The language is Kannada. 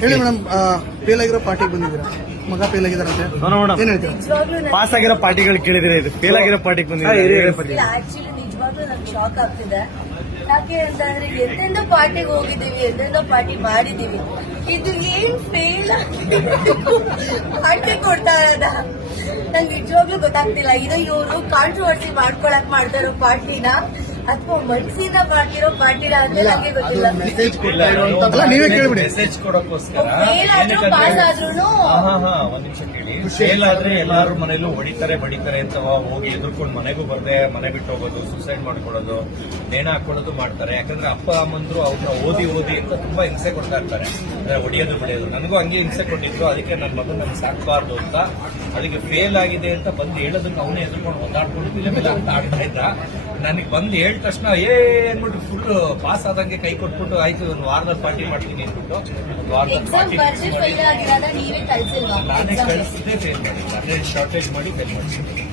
ಹೇಳಿ ಮೇಡಮ್, ಫೇಲ್ ಆಗಿರೋ ಪಾರ್ಟಿಗೆ ಬಂದಿದ್ದೀರಾ, ಮಗ ಫೇಲ್ ಆಗಿದಾರಂತೆ, ಏನ್ ಹೇಳ್ತೀರಾ? ಪಾಸ್ ಆಗಿರೋ ಪಾರ್ಟಿಗಳು ಕೇಳಿದ್ರೆ ಇದು ಫೇಲ್ ಆಗಿರೋ ಪಾರ್ಟಿಗೆ ಬಂದಿದ್ದೀರಾ? ಆಕ್ಚುಲಿ ನಿಜವಾಗ್ಲೂ ನಂಗೆ ಶಾಕ್ ಆಗ್ತಿದೆ. ಯಾಕೆ ಅಂತಂದ್ರೆ ಎಂತೆಂದೋ ಪಾರ್ಟಿಗೆ ಹೋಗಿದ್ದೀವಿ, ಎಂತೆಂದೋ ಪಾರ್ಟಿ ಮಾಡಿದೀವಿ, ಇದು ಏನ್ ಫೇಲ್ ಪಾರ್ಟಿ ಕೊಡ್ತಾ ಇರೋದ ನಂಗೆ ನಿಜವಾಗ್ಲೂ ಗೊತ್ತಾಗ್ತಿಲ್ಲ. ಇದು ಇವರು ಕಾಂಟ್ರವರ್ಸಿ ಮಾಡ್ಕೊಳಕ್ ಮಾಡ್ತಾರೋ ಪಾರ್ಟಿನ ಅಥವಾ ಮನಸ್ಸಿಂದ ಮಾಡ್ತಿರೋ ಪಾರ್ಟಿನ ಅಂದ್ರೆ ನಂಗೆ ಗೊತ್ತಿಲ್ಲ. ನೀವೇ ಕೇಳ್ಬಿಡಿ. ಮೆಸೇಜ್ ಕೊಡೋಕ್ಕೋಸ್ಕರ ಫೇಲ್ ಆದ್ರೂ ಪಾಸ್ ಆದ್ರೂ ಒಂದ್ ನಿಮಿಷ ಕೇಳಿ. ಫೇಲ್ ಆದ್ರೆ ಎಲ್ಲಾರು ಮನೇಲೂ ಹೊಡಿತಾರೆ ಬಡಿತಾರೆ ಅಂತ ಹೋಗಿ ಎದುರ್ಕೊಂಡು ಮನೆಗೂ ಬರ್ದೆ ಮನೆ ಬಿಟ್ಟು ಹೋಗೋದು, ಸುಸೈಡ್ ಮಾಡ್ಕೊಳ್ಳೋದು, ನೇಣ ಹಾಕೊಳ್ಳೋದು ಮಾಡ್ತಾರೆ. ಯಾಕಂದ್ರೆ ಅಪ್ಪ ಅಮ್ಮಂದ್ರು ಅವ್ರನ್ನ ಓದಿ ಅಂತ ತುಂಬಾ ಹಿಂಸೆ ಕೊಡ್ತಾ ಇರ್ತಾರೆ, ಹೊಡಿಯೋದು ಬಿಡಿಯೋದು. ನನಗೂ ಹಂಗೆ ಹಿಂಸೆ ಕೊಟ್ಟಿದ್ರು, ಅದಕ್ಕೆ ನನ್ನ ಮಗು ನನ್ಗೆ ಸಾಕಬಾರ್ದು ಅಂತ ಅದಕ್ಕೆ ಫೇಲ್ ಆಗಿದೆ ಅಂತ ಬಂದು ಹೇಳೋದಕ್ಕೆ ಅವನೇ ಎದುರ್ಕೊಂಡು ಒದ್ದಾಡ್ಕೊಂಡು ಫಿಲಮೆಲ್ಲ ಅಂತ ಆಡ್ತಾ ಇದ್ದ. ನನಗೆ ಬಂದು ಹೇಳಿದ ತಕ್ಷಣ ಏನ್ಬಿಟ್ಟು ಫುಲ್ ಪಾಸ್ ಆದಂಗೆ ಕೈ ಕೊಟ್ಬಿಟ್ಟು ಆಯ್ತು ಒಂದು ವಾರದಲ್ಲಿ ಪಾರ್ಟಿ ಮಾಡ್ತೀನಿ ಅಂದ್ಬಿಟ್ಟು ಒಂದು ವಾರದಲ್ಲಿ ಪಾರ್ಟಿ ನಾನೇ ಕಳಿಸಿದ್ದೆ, ಫೇಲ್ ಮಾಡಿ ಅದೇ ಶಾರ್ಟೇಜ್ ಮಾಡಿ ಫೇಲ್ ಮಾಡ್ತೀನಿ.